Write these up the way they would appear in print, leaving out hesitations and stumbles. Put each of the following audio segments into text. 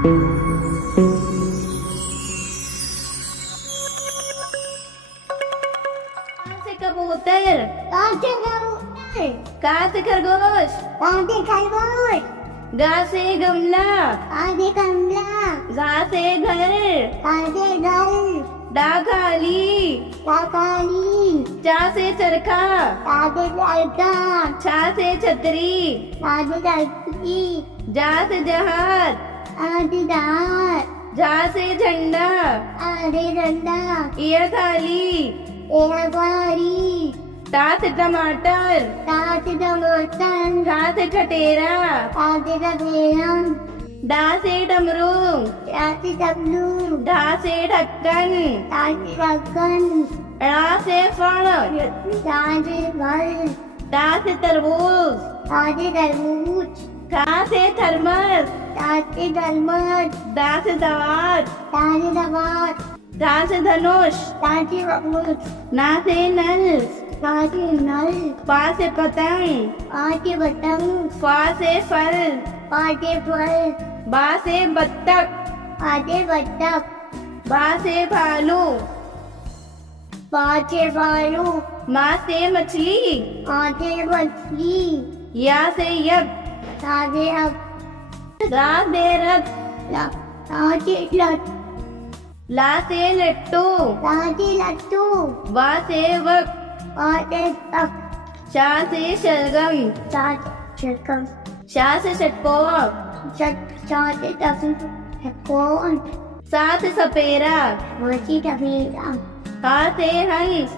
से कबूतर, का से खरगोश, गा से गमला, घा से घर, डा खाली, चा से चरखा, छा से छतरी, जा से जहाज, झा से झंडा, ये थाली, टा से टमाटर, ठा से ठटेरा, डा से डमरू, ढा से ढक्कन, ड़ा से फल, टा से तरबूज, था से थर्मस, दा से दावत, धा से धनुष, ना से नल, पा से पतंग, फा से फल, बा से बत्तख, बा से भालू, माँ से मछली, या से यज्ञ, रा से रथ, ला से लट्टू, वा से वक, शा से शलगम, शा से षटकोर, सा से सपेरा, हा से हंस,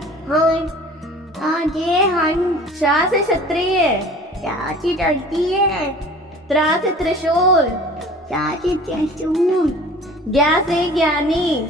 शा से क्षत्रिय, त्रा से त्रिशूल, ज्ञा से ज्ञानी,